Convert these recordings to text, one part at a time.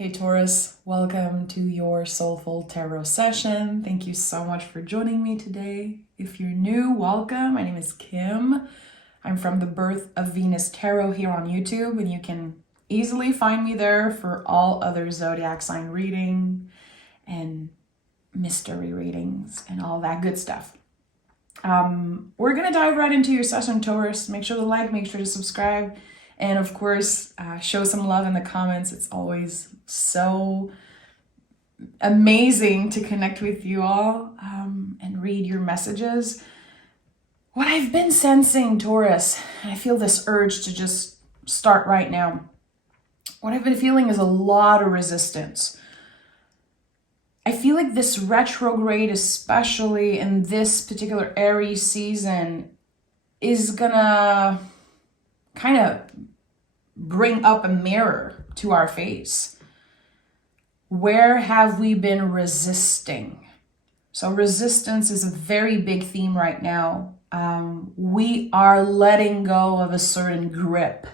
Hey Taurus, welcome to your Soulful Tarot session. Thank you so much for joining me today. If you're new, welcome. My name is Kim. I'm from the Birth of Venus Tarot here on YouTube, and you can easily find me there for all other zodiac sign reading and mystery readings and all that good stuff. We're gonna dive right into your session, Taurus. Make sure to like, make sure to subscribe, and of course, show some love in the comments. It's always so amazing to connect with you all and read your messages. What I've been sensing, Taurus, and I feel this urge to just start right now. What I've been feeling is a lot of resistance. I feel like this retrograde, especially in this particular Aries season, is gonna kind of bring up a mirror to our face. Where have we been resisting? So resistance is a very big theme right now. We are letting go of a certain grip.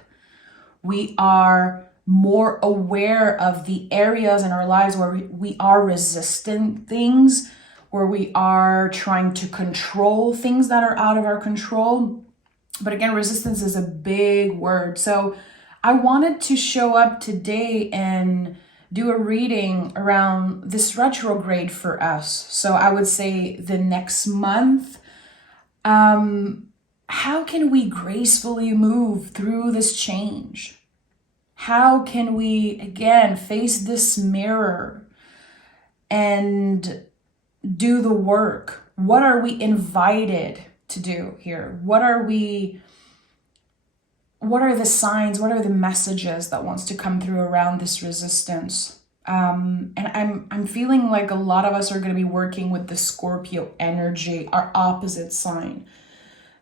We are more aware of the areas in our lives where we are resisting things, where we are trying to control things that are out of our control. But again, resistance is a big word. So I wanted to show up today and do a reading around this retrograde for us. So I would say the next month. How can we gracefully move through this change? How can we, again, face this mirror and do the work? What are we invited to do here? What are the signs? What are the messages that wants to come through around this resistance? And I'm feeling like a lot of us are going to be working with the Scorpio energy, our opposite sign.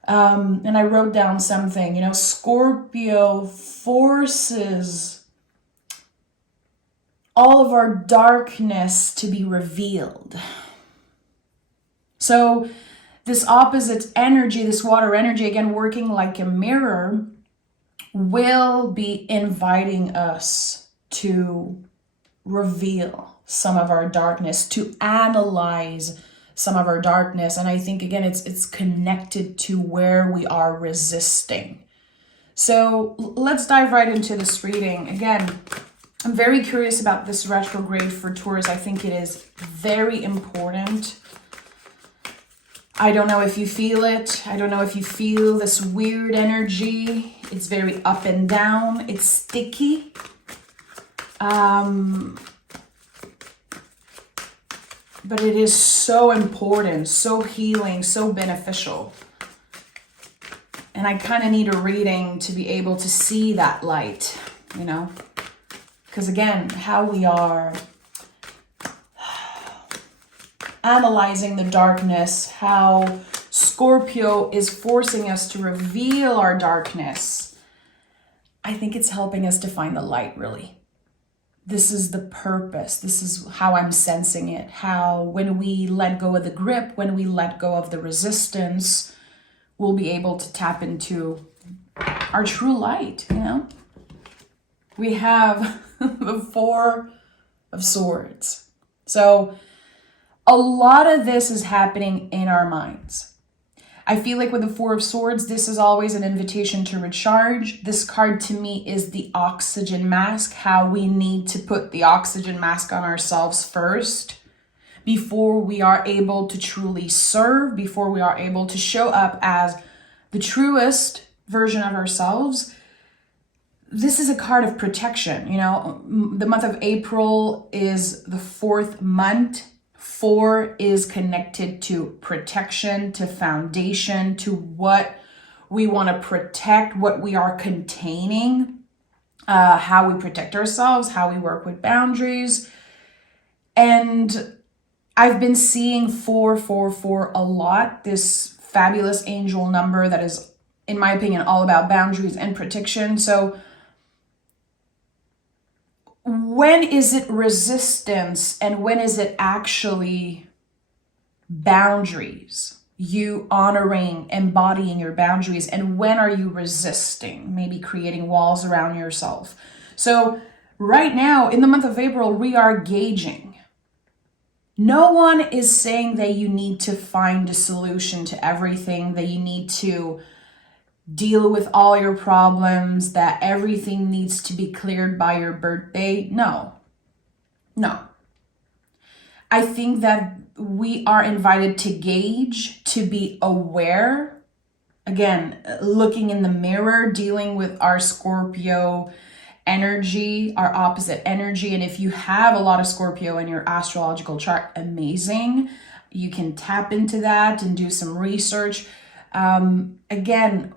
And I wrote down something, Scorpio forces all of our darkness to be revealed. So this opposite energy, this water energy, again, working like a mirror, will be inviting us to reveal some of our darkness, to analyze some of our darkness. And I think, again, it's connected to where we are resisting. So let's dive right into this reading. Again, I'm very curious about this retrograde for Taurus. I think it is very important. I don't know if you feel it. I don't know if you feel this weird energy. It's very up and down. It's sticky. But it is so important, so healing, so beneficial. And I kind of need a reading to be able to see that light, Because again, how we are analyzing the darkness, how Scorpio is forcing us to reveal our darkness. I think it's helping us to find the light, really. This is the purpose. This is how I'm sensing it. How when we let go of the grip, when we let go of the resistance, we'll be able to tap into our true light, We have the Four of Swords. So a lot of this is happening in our minds. I feel like with the Four of Swords, this is always an invitation to recharge. This card to me is the oxygen mask, how we need to put the oxygen mask on ourselves first before we are able to truly serve, before we are able to show up as the truest version of ourselves. This is a card of protection. The month of April is the 4th month. 4 is connected to protection, to foundation, to what we want to protect, what we are containing, how we protect ourselves, how we work with boundaries. And I've been seeing 444 a lot, this fabulous angel number that is, in my opinion, all about boundaries and protection. So when is it resistance and when is it actually boundaries? You honoring, embodying your boundaries, and when are you resisting? Maybe creating walls around yourself. So Right now, in the month of April, we are gauging. No one is saying that you need to find a solution to everything, that you need to deal with all your problems, that everything needs to be cleared by your birthday. No. I think that we are invited to gauge, to be aware. Again, looking in the mirror, dealing with our Scorpio energy, our opposite energy. And if you have a lot of Scorpio in your astrological chart, amazing. You can tap into that and do some research. Again,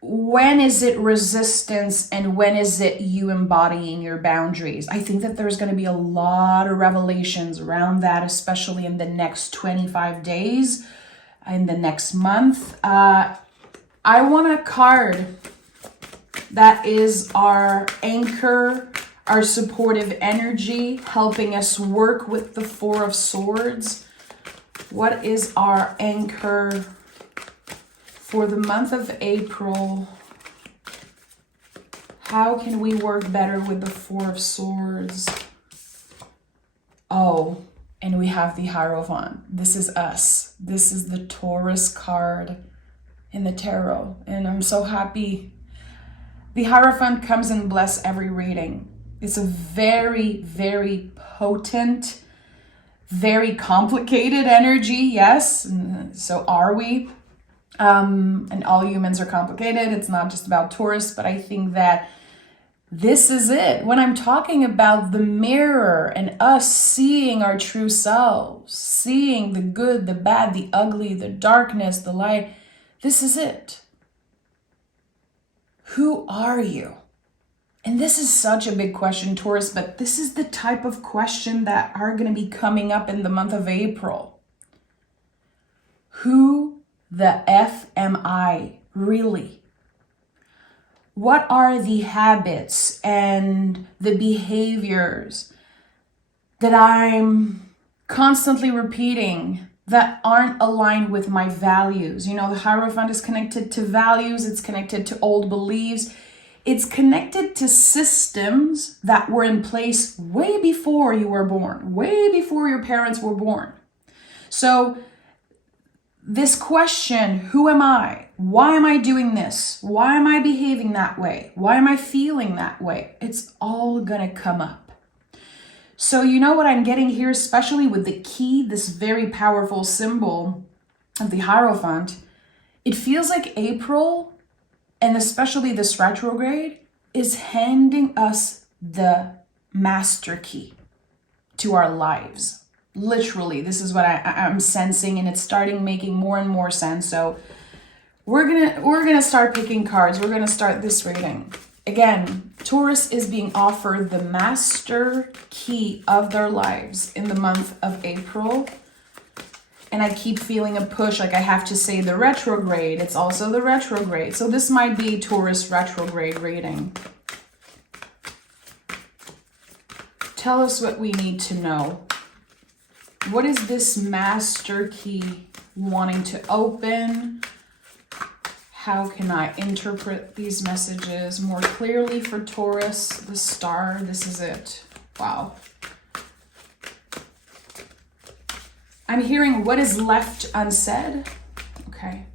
when is it resistance and when is it you embodying your boundaries? I think that there's going to be a lot of revelations around that, especially in the next 25 days, in the next month. I want a card that is our anchor, our supportive energy, helping us work with the Four of Swords. What is our anchor for the month of April? How can we work better with the Four of Swords? Oh, and we have the Hierophant. This is us. This is the Taurus card in the tarot. And I'm so happy. The Hierophant comes and bless every reading. It's a very, very potent, very complicated energy. Yes, so are we. And all humans are complicated. It's not just about Taurus, but I think that this is it. When I'm talking about the mirror and us seeing our true selves, seeing the good, the bad, the ugly, the darkness, the light, this is it. Who are you? And this is such a big question, Taurus, but this is the type of question that are going to be coming up in the month of April. Who the F am I, really? What are the habits and the behaviors that I'm constantly repeating that aren't aligned with my values? You know, the Hierophant is connected to values, it's connected to old beliefs, it's connected to systems that were in place way before you were born, way before your parents were born. So this question, who am I? Why am I doing this? Why am I behaving that way? Why am I feeling that way? It's all gonna come up. So you know what I'm getting here, especially with the key, this very powerful symbol of the Hierophant, it feels like April, and especially this retrograde, is handing us the master key to our lives. Literally, this is what I'm sensing, and it's starting making more and more sense. So we're gonna start picking cards. We're gonna start this reading. Again, Taurus is being offered the master key of their lives in the month of April. And I keep feeling a push, like I have to say the retrograde. It's also the retrograde. So this might be Taurus retrograde reading. Tell us what we need to know. What is this master key wanting to open? How can I interpret these messages more clearly for Taurus? The star, this is it. Wow. I'm hearing what is left unsaid. Okay.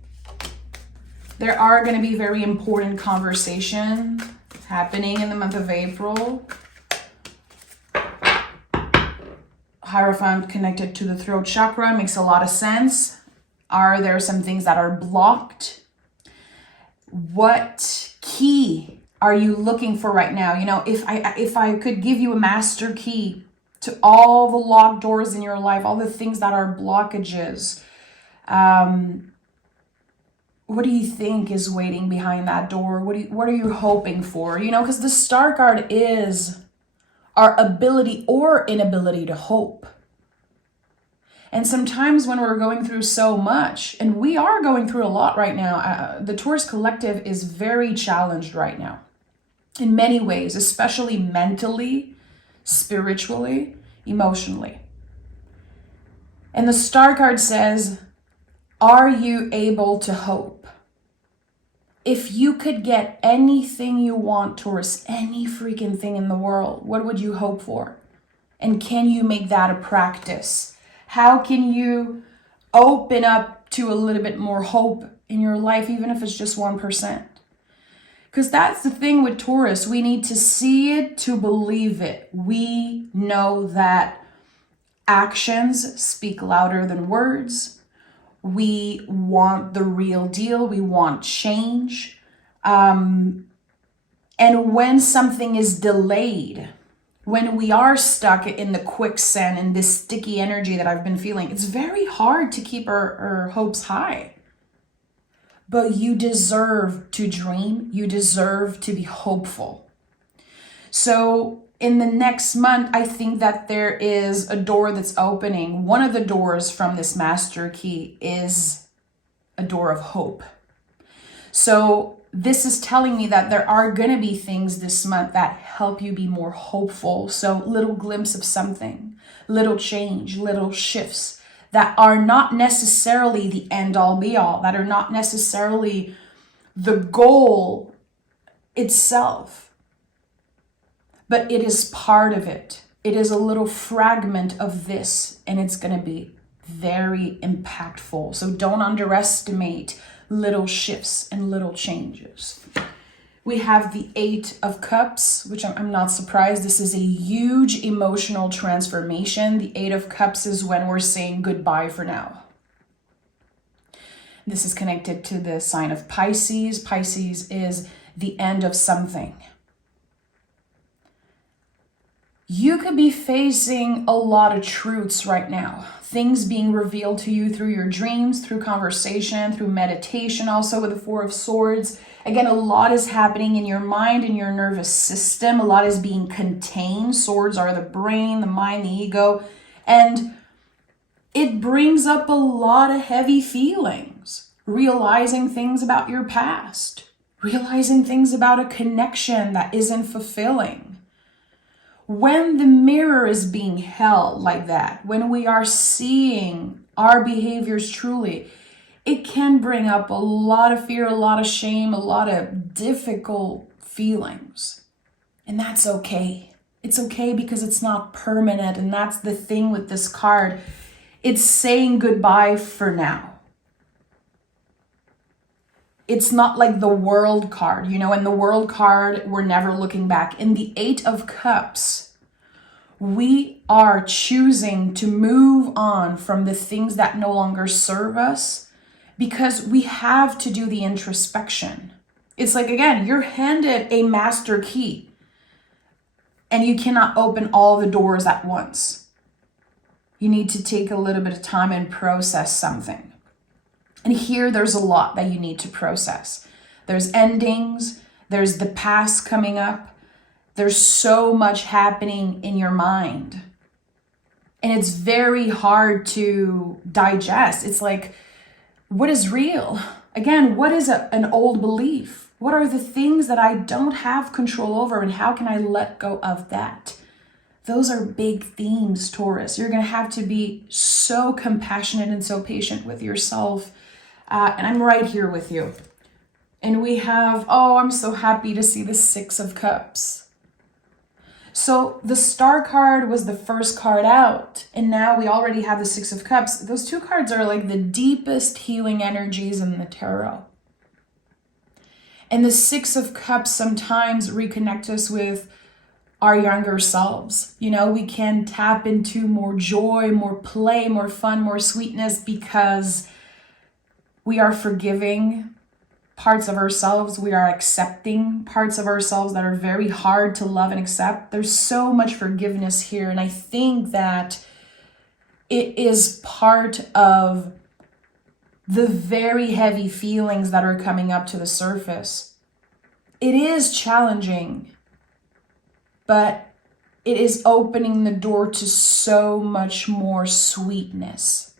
There are going to be very important conversations happening in the month of April. Hierophant connected to the throat chakra makes a lot of sense. Are there some things that are blocked? What key are you looking for right now? You know, if I could give you a master key to all the locked doors in your life, all the things that are blockages, what do you think is waiting behind that door? What are you hoping for? You know, because the star card is our ability or inability to hope. And sometimes when we're going through so much, and we are going through a lot right now, the Taurus collective is very challenged right now in many ways, especially mentally, spiritually, emotionally. And the star card says, are you able to hope? If you could get anything you want, Taurus, any freaking thing in the world, what would you hope for? And can you make that a practice? How can you open up to a little bit more hope in your life, even if it's just 1%? Because that's the thing with Taurus. We need to see it to believe it. We know that actions speak louder than words. We want the real deal. We want change. And when something is delayed, when we are stuck in the quicksand and this sticky energy that I've been feeling, it's very hard to keep our hopes high. But you deserve to dream. You deserve to be hopeful. So in the next month, I think that there is a door that's opening. One of the doors from this master key is a door of hope. So this is telling me that there are going to be things this month that help you be more hopeful. So little glimpse of something, little change, little shifts that are not necessarily the end all be all, that are not necessarily the goal itself, but it is part of it. It is a little fragment of this, and it's going to be very impactful. So don't underestimate little shifts and little changes. We have the 8 of Cups, which I'm not surprised. This is a huge emotional transformation. The 8 of Cups is when we're saying goodbye for now. This is connected to the sign of Pisces. Pisces is the end of something. You could be facing a lot of truths right now. Things being revealed to you through your dreams, through conversation, through meditation, also with the 4 of Swords. Again, a lot is happening in your mind and your nervous system. A lot is being contained. Swords are the brain, the mind, the ego. And it brings up a lot of heavy feelings. Realizing things about your past. Realizing things about a connection that isn't fulfilling. When the mirror is being held like that, when we are seeing our behaviors truly, it can bring up a lot of fear, a lot of shame, a lot of difficult feelings. And that's okay. It's okay because it's not permanent. And that's the thing with this card. It's saying goodbye for now. It's not like the World card, you know, in the World card, we're never looking back. In the 8 of Cups, we are choosing to move on from the things that no longer serve us because we have to do the introspection. It's like, again, you're handed a master key and you cannot open all the doors at once. You need to take a little bit of time and process something. And here there's a lot that you need to process. There's endings, there's the past coming up. There's so much happening in your mind. And it's very hard to digest. It's like, what is real? Again, what is an old belief? What are the things that I don't have control over and how can I let go of that? Those are big themes, Taurus. You're going to have to be so compassionate and so patient with yourself. And I'm right here with you. And we have, I'm so happy to see the 6 of Cups. So the Star card was the first card out. And now we already have the 6 of Cups. Those 2 cards are like the deepest healing energies in the tarot. And the 6 of Cups sometimes reconnect us with our younger selves. You know, we can tap into more joy, more play, more fun, more sweetness because we are forgiving parts of ourselves. We are accepting parts of ourselves that are very hard to love and accept. There's so much forgiveness here. And I think that it is part of the very heavy feelings that are coming up to the surface. It is challenging, but it is opening the door to so much more sweetness.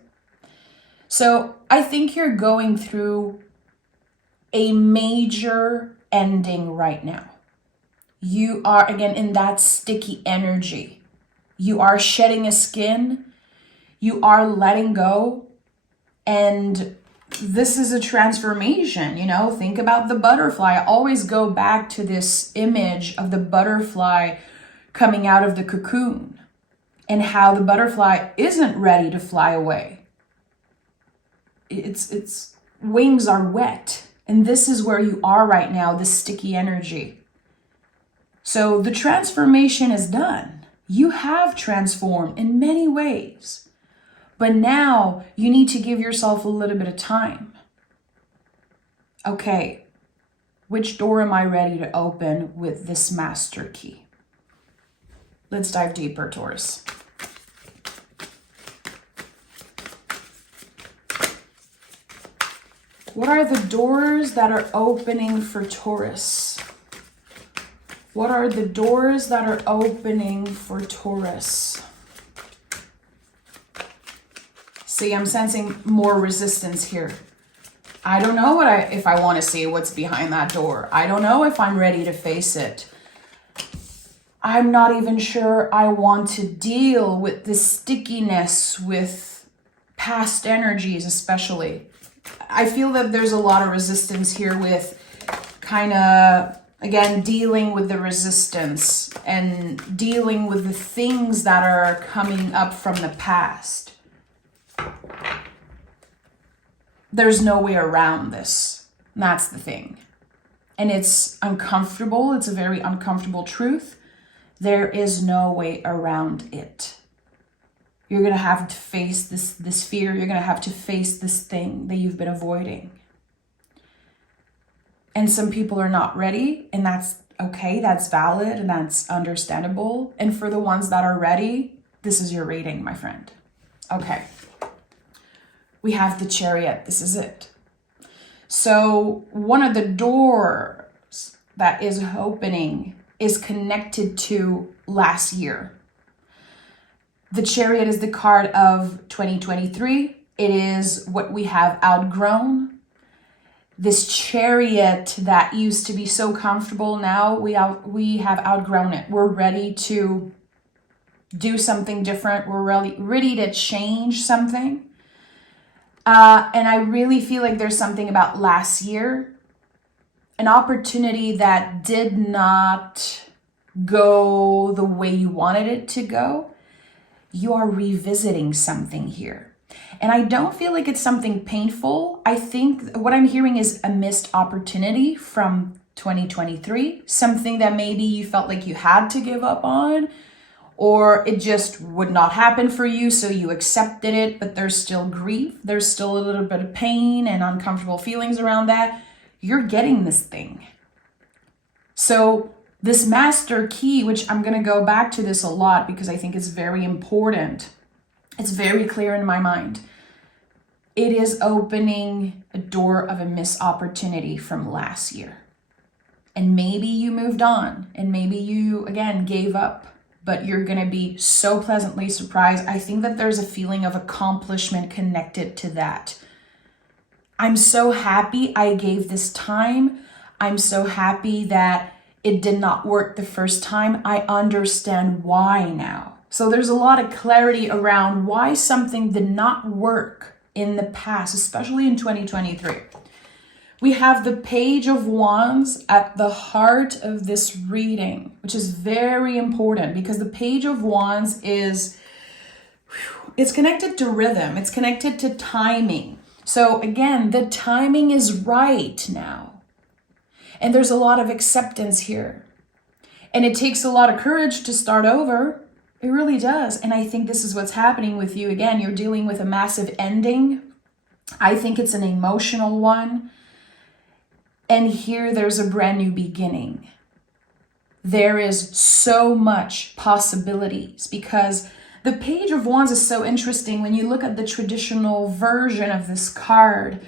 So I think you're going through a major ending right now. You are, again, in that sticky energy. You are shedding a skin. You are letting go. And this is a transformation, you know, think about the butterfly. I always go back to this image of the butterfly coming out of the cocoon and how the butterfly isn't ready to fly away. Its wings are wet. And this is where you are right now, this sticky energy. So the transformation is done. You have transformed in many ways. But now you need to give yourself a little bit of time. Okay, which door am I ready to open with this master key? Let's dive deeper, Taurus. What are the doors that are opening for Taurus? What are the doors that are opening for Taurus? See, I'm sensing more resistance here. I don't know if I want to see what's behind that door. I don't know if I'm ready to face it. I'm not even sure I want to deal with the stickiness with past energies, especially. I feel that there's a lot of resistance here with kind of, again, dealing with the resistance and dealing with the things that are coming up from the past. There's no way around this. That's the thing. And it's uncomfortable. It's a very uncomfortable truth. There is no way around it. You're going to have to face this fear. You're going to have to face this thing that you've been avoiding. And some people are not ready, and that's okay. That's valid, and that's understandable. And for the ones that are ready, this is your reading, my friend. Okay. We have the Chariot. This is it. So one of the doors that is opening is connected to last year. The Chariot is the card of 2023. It is what we have outgrown. This Chariot that used to be so comfortable, now we have outgrown it. We're ready to do something different. We're really ready to change something. And I really feel like there's something about last year, an opportunity that did not go the way you wanted it to go. You are revisiting something here. And I don't feel like it's something painful. I think what I'm hearing is a missed opportunity from 2023, something that maybe you felt like you had to give up on, or it just would not happen for you, so you accepted it, but there's still grief. There's still a little bit of pain and uncomfortable feelings around that. You're getting this thing. So this master key, which I'm going to go back to this a lot because I think it's very important. It's very clear in my mind. It is opening a door of a missed opportunity from last year. And maybe you moved on, and maybe you, again, gave up. But you're going to be so pleasantly surprised. I think that there's a feeling of accomplishment connected to that. I'm so happy I gave this time. I'm so happy that it did not work the first time. I understand why now. So there's a lot of clarity around why something did not work in the past, especially in 2023. We have the Page of Wands at the heart of this reading, which is very important because the Page of Wands it's connected to rhythm. It's connected to timing. So again, the timing is right now. And there's a lot of acceptance here. And it takes a lot of courage to start over. It really does. And I think this is what's happening with you. Again, you're dealing with a massive ending. I think it's an emotional one. And here there's a brand new beginning. There is so much possibilities because the Page of Wands is so interesting when you look at the traditional version of this card,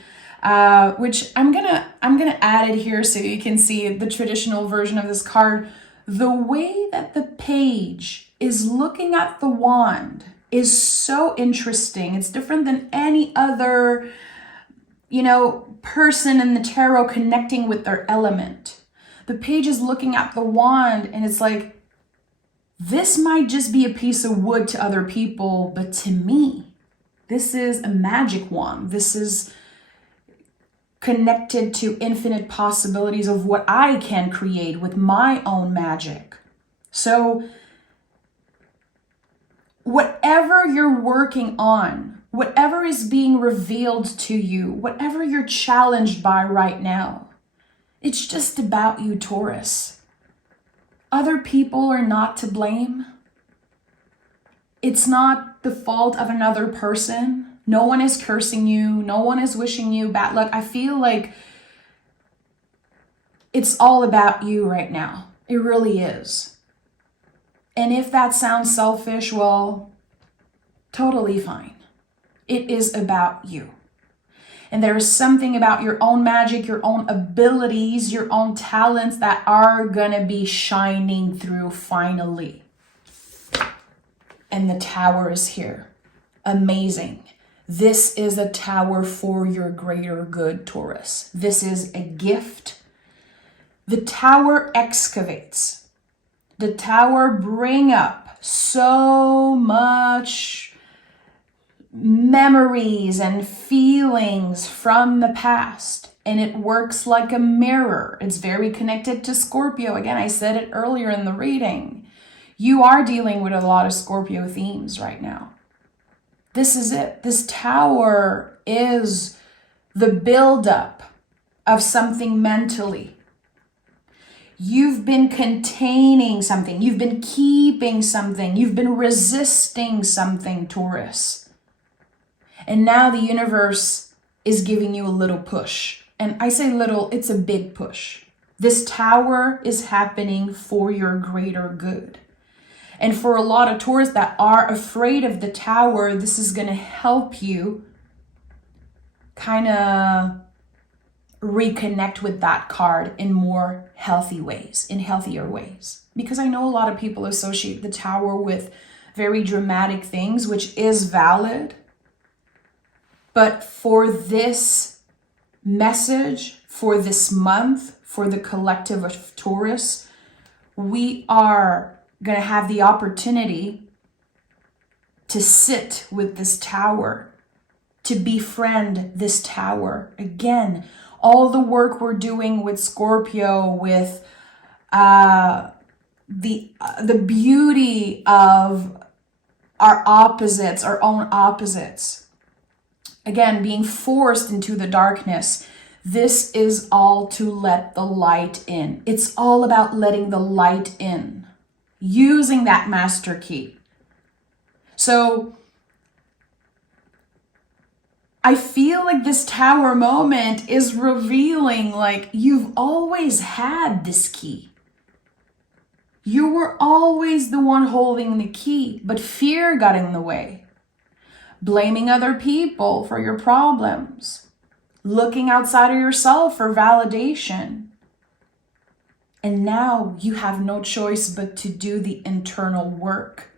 which I'm gonna add it here so you can see the traditional version of this card. The way that the page is looking at the wand is so interesting. It's different than any other, person in the tarot connecting with their element. The page is looking at the wand and it's like, this might just be a piece of wood to other people, but to me, this is a magic wand. This is connected to infinite possibilities of what I can create with my own magic. So whatever you're working on, whatever is being revealed to you, whatever you're challenged by right now, it's just about you, Taurus. Other people are not to blame. It's not the fault of another person. No one is cursing you. No one is wishing you bad luck. I feel like it's all about you right now. It really is. And if that sounds selfish, well, totally fine. It is about you. And there is something about your own magic, your own abilities, your own talents that are gonna be shining through finally. And the Tower is here. Amazing. This is a tower for your greater good, Taurus. This is a gift. The Tower excavates. The Tower bring up so much memories and feelings from the past. And it works like a mirror. It's very connected to Scorpio. Again, I said it earlier in the reading. You are dealing with a lot of Scorpio themes right now. This is it. This Tower is the buildup of something mentally. You've been containing something. You've been keeping something. You've been resisting something, Taurus. And now the universe is giving you a little push. And I say little, it's a big push. This Tower is happening for your greater good. And for a lot of Taurus that are afraid of the Tower, this is going to help you kind of reconnect with that card in more healthy ways, in healthier ways. Because I know a lot of people associate the Tower with very dramatic things, which is valid. But for this message, for this month, for the collective of Taurus, we are going to have the opportunity to sit with this Tower, to befriend this Tower. Again, all the work we're doing with Scorpio, with the beauty of our opposites, our own opposites. Again, being forced into the darkness. This is all to let the light in. It's all about letting the light in. Using that master key. So I feel like this Tower moment is revealing like you've always had this key. You were always the one holding the key, but fear got in the way. Blaming other people for your problems. Looking outside of yourself for validation. And now you have no choice but to do the internal work.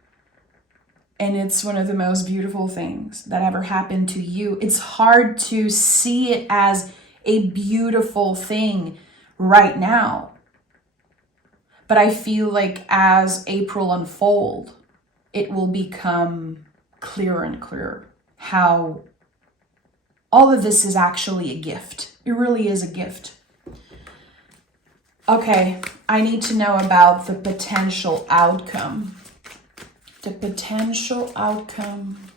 And it's one of the most beautiful things that ever happened to you. It's hard to see it as a beautiful thing right now. But I feel like as April unfolds, it will become clearer and clearer how all of this is actually a gift. It really is a gift. Okay, I need to know about the potential outcome. The potential outcome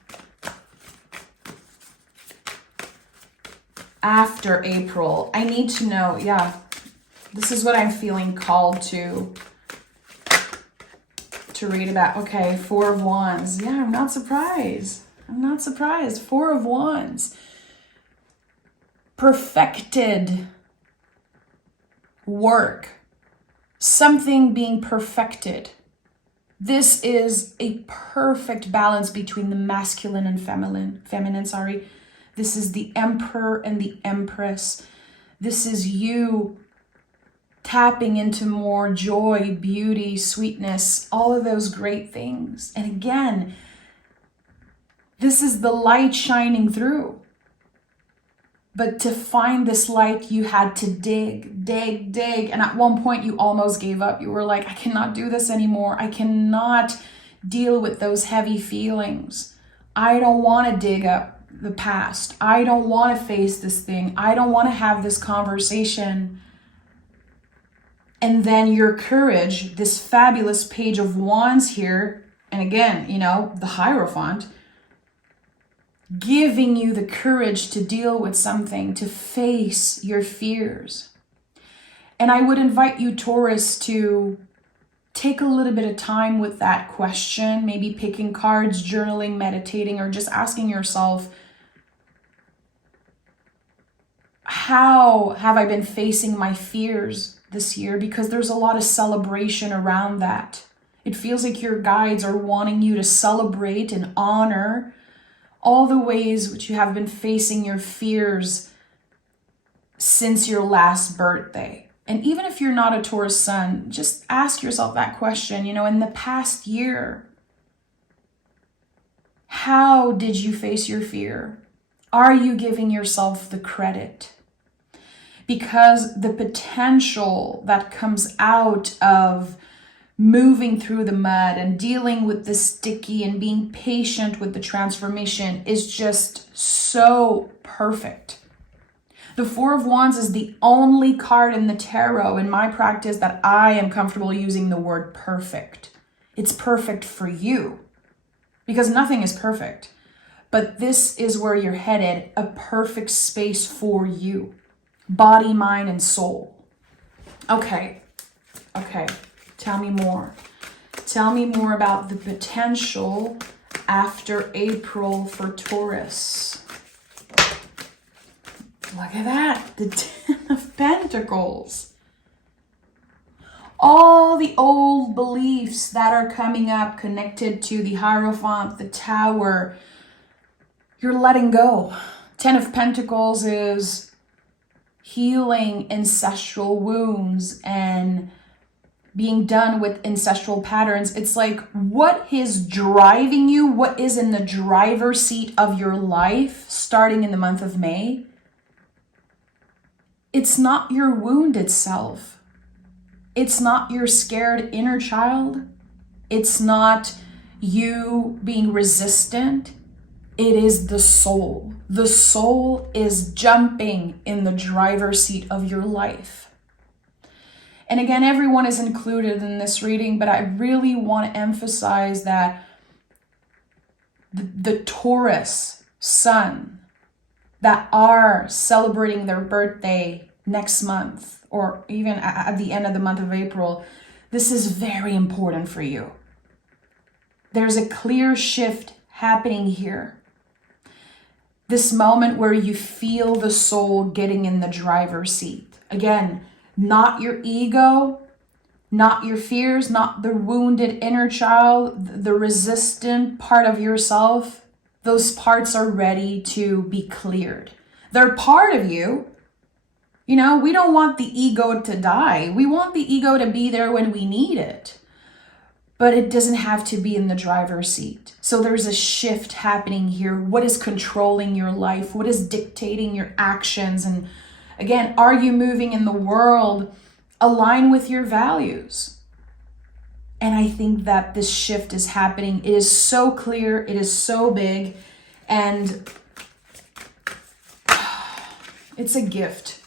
after April. I need to know, this is what I'm feeling called to read about. Okay, Four of Wands. Yeah, I'm not surprised. Four of Wands. Perfected work. Something being perfected. This is a perfect balance between the masculine and feminine. This is the Emperor and the Empress. This is you tapping into more joy, beauty, sweetness, all of those great things. And again, this is the light shining through. But to find this light, you had to dig. And at one point, you almost gave up. You were like, I cannot do this anymore. I cannot deal with those heavy feelings. I don't want to dig up the past. I don't want to face this thing. I don't want to have this conversation. And then your courage, this fabulous page of wands here, and again, you know, the Hierophant, giving you the courage to deal with something, to face your fears. And I would invite you, Taurus, to take a little bit of time with that question, maybe picking cards, journaling, meditating, or just asking yourself, how have I been facing my fears this year? Because there's a lot of celebration around that. It feels like your guides are wanting you to celebrate and honor all the ways which you have been facing your fears since your last birthday. And even if you're not a Taurus sun, just ask yourself that question, you know, in the past year, how did you face your fear? Are you giving yourself the credit? Because the potential that comes out of moving through the mud and dealing with the sticky and being patient with the transformation is just so perfect. The Four of Wands is the only card in the tarot in my practice that I am comfortable using the word perfect. It's perfect for you because nothing is perfect. But this is where you're headed, a perfect space for you. Body, mind, and soul. Okay. Tell me more. Tell me more about the potential after April for Taurus. Look at that. The Ten of Pentacles. All the old beliefs that are coming up connected to the Hierophant, the Tower, you're letting go. Ten of Pentacles is healing ancestral wounds and being done with ancestral patterns. It's like, what is driving you? What is in the driver's seat of your life starting in the month of May? It's not your wound itself. It's not your scared inner child. It's not you being resistant. It is the soul. The soul is jumping in the driver's seat of your life. And again, everyone is included in this reading, but I really want to emphasize that the Taurus sun that are celebrating their birthday next month, or even at the end of the month of April, this is very important for you. There's a clear shift happening here. This moment where you feel the soul getting in the driver's seat. Again, not your ego, not your fears, not the wounded inner child, the resistant part of yourself. Those parts are ready to be cleared. They're part of you. You know, we don't want the ego to die. We want the ego to be there when we need it. But it doesn't have to be in the driver's seat. So there's a shift happening here. What is controlling your life? What is dictating your actions? And again, are you moving in the world align with your values? And I think that this shift is happening. It is so clear. It is so big. And it's a gift.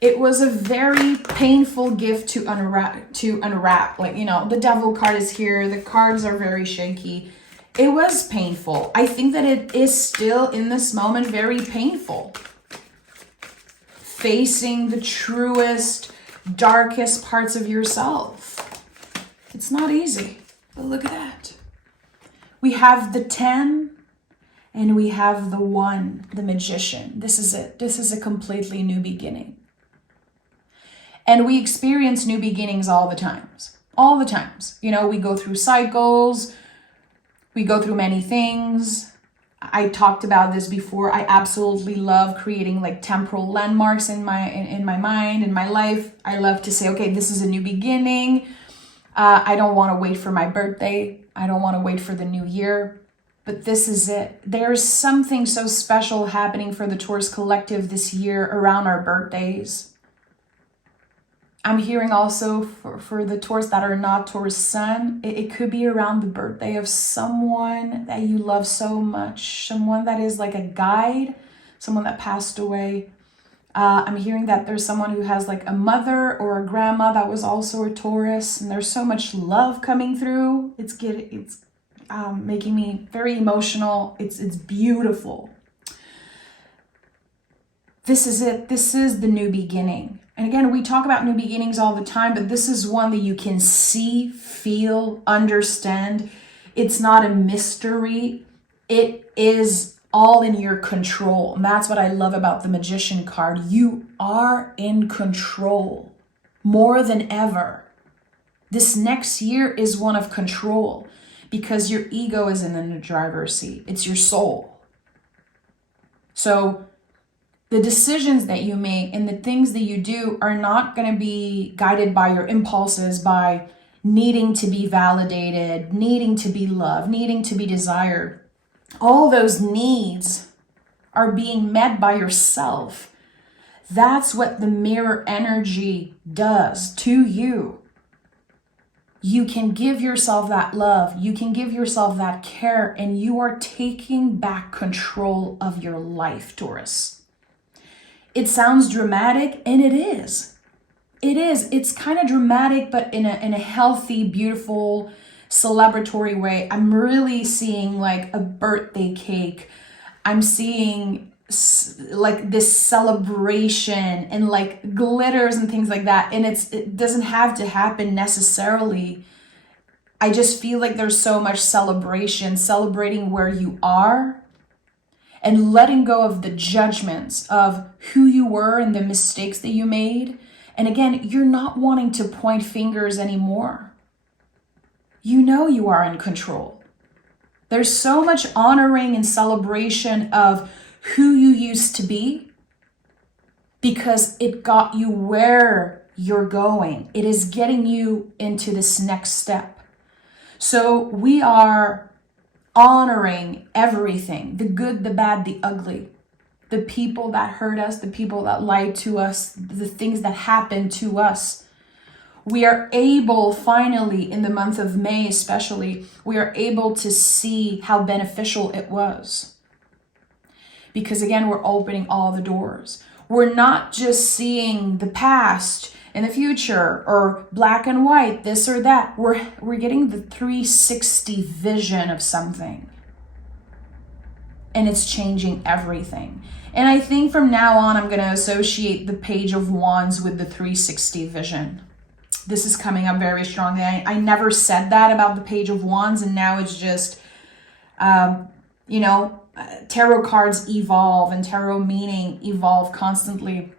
It was a very painful gift to unwrap. Like, you know, the devil card is here. The cards are very shaky. It was painful. I think that it is still in this moment very painful. Facing the truest, darkest parts of yourself. It's not easy, but look at that. We have the 10 and we have the 1, the Magician. This is it. This is a completely new beginning. And we experience new beginnings all the times. All the times. You know, we go through cycles. We go through many things. I talked about this before. I absolutely love creating like temporal landmarks in my mind, in my life. I love to say, okay, this is a new beginning. I don't want to wait for my birthday. I don't want to wait for the new year. But this is it. There's something so special happening for the Taurus Collective this year around our birthdays. I'm hearing also for the Taurus that are not Taurus sun, it could be around the birthday of someone that you love so much, someone that is like a guide, someone that passed away. I'm hearing that there's someone who has like a mother or a grandma that was also a Taurus, and there's so much love coming through. It's making me very emotional. It's beautiful. This is it. This is the new beginning. And again, we talk about new beginnings all the time, but this is one that you can see, feel, understand. It's not a mystery. It is all in your control. And that's what I love about the Magician card. You are in control more than ever. This next year is one of control because your ego isn't in the driver's seat. It's your soul. So the decisions that you make and the things that you do are not going to be guided by your impulses, by needing to be validated, needing to be loved, needing to be desired. All those needs are being met by yourself. That's what the mirror energy does to you. You can give yourself that love. You can give yourself that care, and you are taking back control of your life, Taurus. It sounds dramatic, and it is. It is. It's kind of dramatic, but in a healthy, beautiful, celebratory way. I'm really seeing like a birthday cake. I'm seeing like this celebration and like glitters and things like that. And it doesn't have to happen necessarily. I just feel like there's so much celebration, celebrating where you are and letting go of the judgments of who you were and the mistakes that you made. And again, you're not wanting to point fingers anymore. You know you are in control. There's so much honoring and celebration of who you used to be because it got you where you're going. It is getting you into this next step. So we are honoring everything, the good, the bad, the ugly, the people that hurt us, the people that lied to us, the things that happened to us. We are able, finally, in the month of May especially, we are able to see how beneficial it was. Because again, we're opening all the doors. We're not just seeing the past and the future or black and white, this or that. We're getting the 360 vision of something. And it's changing everything. And I think from now on, I'm going to associate the Page of Wands with the 360 vision. This is coming up very strongly. I never said that about the Page of Wands, and now it's just, tarot cards evolve and tarot meaning evolve constantly.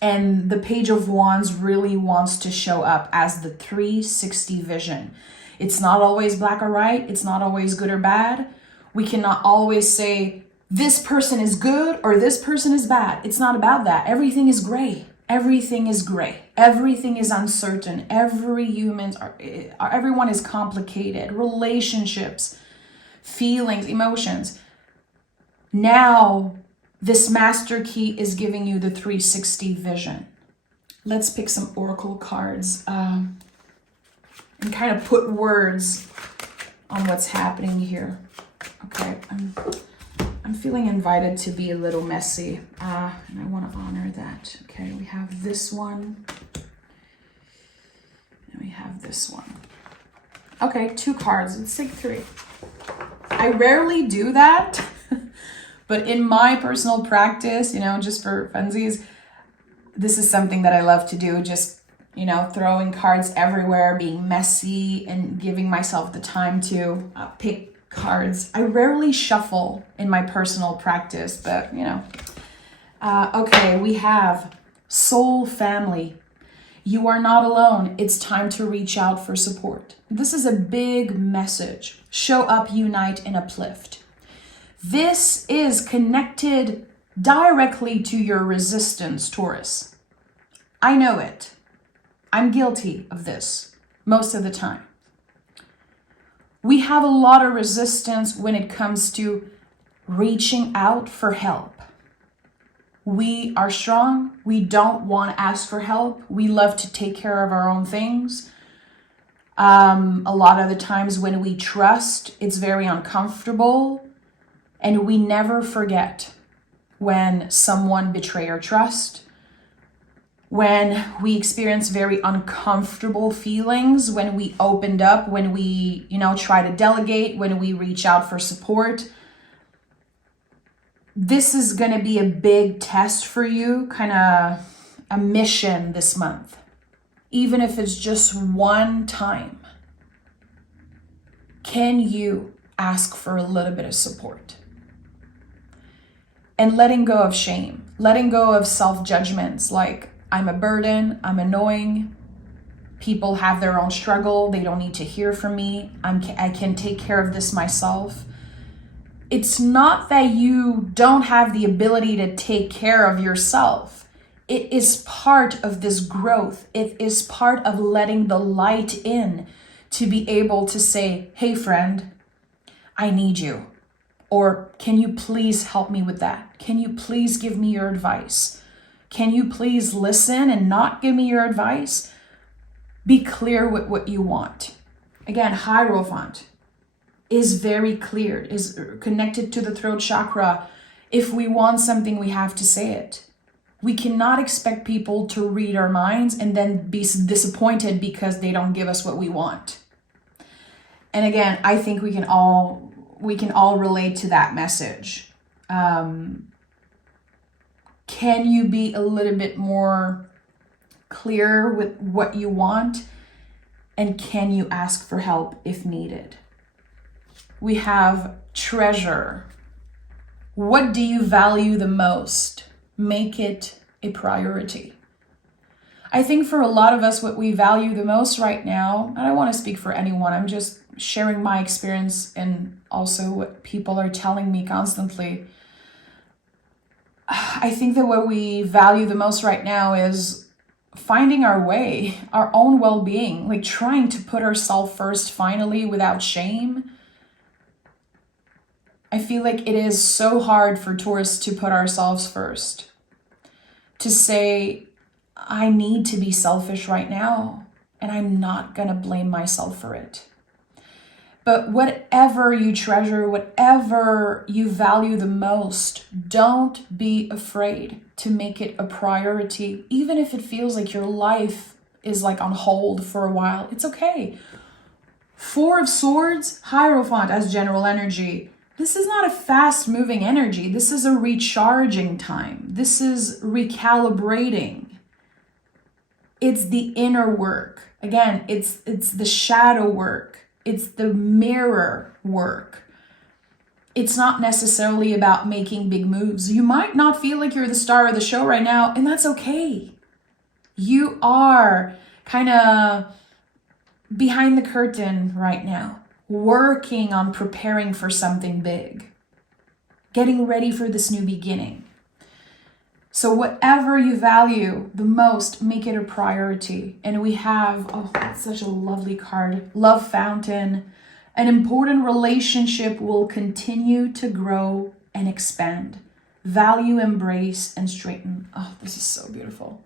And the Page of Wands really wants to show up as the 360 vision. It's not always black or white. It's not always good or bad. We cannot always say this person is good or this person is bad. It's not about that. Everything is gray. Everything is gray. Everything is uncertain. Everyone is complicated. Relationships, feelings, emotions. Now, this master key is giving you the 360 vision. Let's pick some oracle cards and kind of put words on what's happening here. Okay, I'm feeling invited to be a little messy, and I want to honor that. Okay, we have this one, and we have this one. Okay, 2 cards. Let's take 3. I rarely do that, but in my personal practice, just for funsies, this is something that I love to do. Just, throwing cards everywhere, being messy, and giving myself the time to pick cards. I rarely shuffle in my personal practice, but okay, we have soul family. You are not alone. It's time to reach out for support. This is a big message. Show up, unite, and uplift. This is connected directly to your resistance, Taurus. I know it. I'm guilty of this most of the time. We have a lot of resistance when it comes to reaching out for help. We are strong. We don't want to ask for help. We love to take care of our own things. A lot of the times when we trust, it's very uncomfortable, and we never forget when someone betrays our trust, when we experience very uncomfortable feelings, when we opened up, when we, try to delegate, when we reach out for support. This is going to be a big test for you, kind of a mission this month. Even if it's just one time, can you ask for a little bit of support? And letting go of shame, letting go of self-judgments like, I'm a burden, I'm annoying, people have their own struggle, they don't need to hear from me, I can take care of this myself. It's not that you don't have the ability to take care of yourself. It is part of this growth. It is part of letting the light in to be able to say, hey friend, I need you. Or can you please help me with that? Can you please give me your advice? Can you please listen and not give me your advice? Be clear with what you want. Again, Hierophant is very clear, is connected to the throat chakra. If we want something, we have to say it. We cannot expect people to read our minds and then be disappointed because they don't give us what we want. And again, I think we can all relate to that message. Can you be a little bit more clear with what you want? And can you ask for help if needed? We have Treasure. What do you value the most? Make it a priority. I think for a lot of us, what we value the most right now, and I don't want to speak for anyone, I'm just sharing my experience and also what people are telling me constantly. I think that what we value the most right now is finding our way, our own well-being, like trying to put ourselves first finally without shame. I feel like it is so hard for Taurus to put ourselves first, to say, I need to be selfish right now, and I'm not going to blame myself for it. But whatever you treasure, whatever you value the most, don't be afraid to make it a priority, even if it feels like your life is like on hold for a while. It's okay. Four of Swords, Hierophant as general energy. This is not a fast-moving energy. This is a recharging time. This is recalibrating. It's the inner work. Again, it's the shadow work. It's the mirror work. It's not necessarily about making big moves. You might not feel like you're the star of the show right now, and that's okay. You are kind of behind the curtain right now, working on preparing for something big, getting ready for this new beginning. So whatever you value the most, make it a priority. And we have, that's such a lovely card, Love Fountain. An important relationship will continue to grow and expand. Value, embrace, and straighten. Oh, this is so beautiful.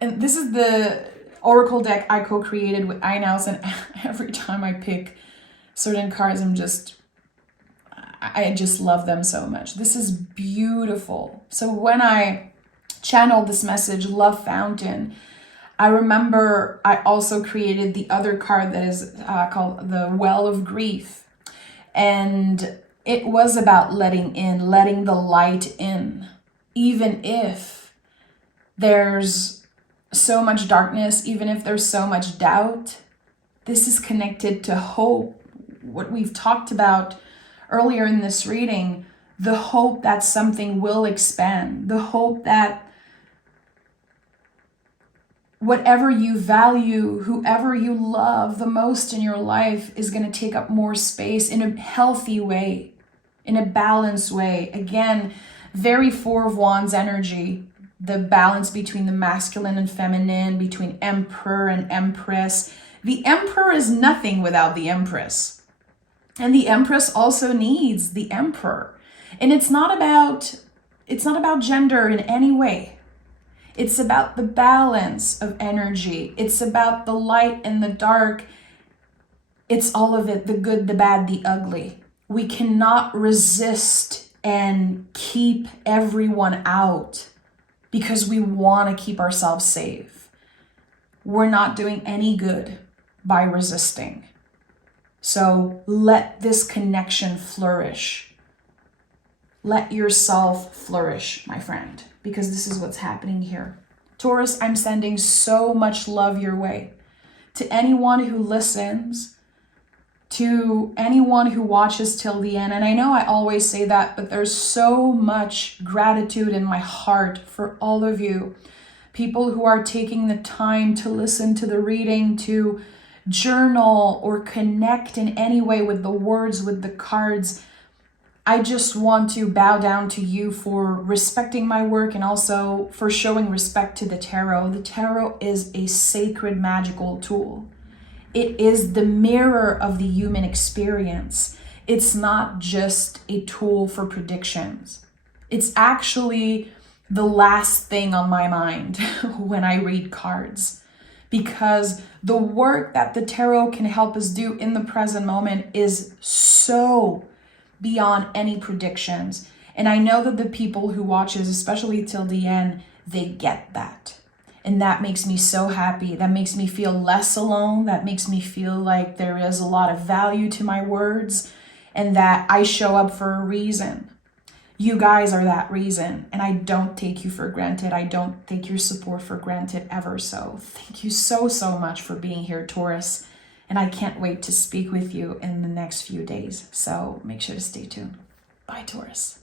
And this is the Oracle deck I co-created with Einaus, and every time I pick certain cards, I just love them so much. This is beautiful. So when I channeled this message, Love Fountain, I remember I also created the other card that is called the Well of Grief. And it was about letting the light in. Even if there's so much darkness, even if there's so much doubt, this is connected to hope. What we've talked about earlier in this reading, the hope that something will expand, the hope that whatever you value, whoever you love the most in your life is going to take up more space in a healthy way, in a balanced way. Again, very Four of Wands energy, the balance between the masculine and feminine, between Emperor and Empress. The Emperor is nothing without the Empress. And the Empress also needs the Emperor. And it's not about It's not about gender in any way. It's about the balance of energy. It's about the light and the dark. It's all of it, the good, the bad, the ugly. We cannot resist and keep everyone out because we want to keep ourselves safe. We're not doing any good by resisting. So let this connection flourish. Let yourself flourish, my friend, because this is what's happening here. Taurus, I'm sending so much love your way. To anyone who listens, to anyone who watches till the end. And I know I always say that, but there's so much gratitude in my heart for all of you. People who are taking the time to listen to the reading, to journal or connect in any way with the words, with the cards. I just want to bow down to you for respecting my work and also for showing respect to the tarot. The tarot is a sacred magical tool. It is the mirror of the human experience. It's not just a tool for predictions. It's actually the last thing on my mind when I read cards, because the work that the tarot can help us do in the present moment is so beyond any predictions. And I know that the people who watches, especially till the end, they get that. And that makes me so happy. That makes me feel less alone. That makes me feel like there is a lot of value to my words and that I show up for a reason. You guys are that reason, and I don't take you for granted. I don't take your support for granted ever. So thank you so, so much for being here, Taurus. And I can't wait to speak with you in the next few days. So make sure to stay tuned. Bye, Taurus.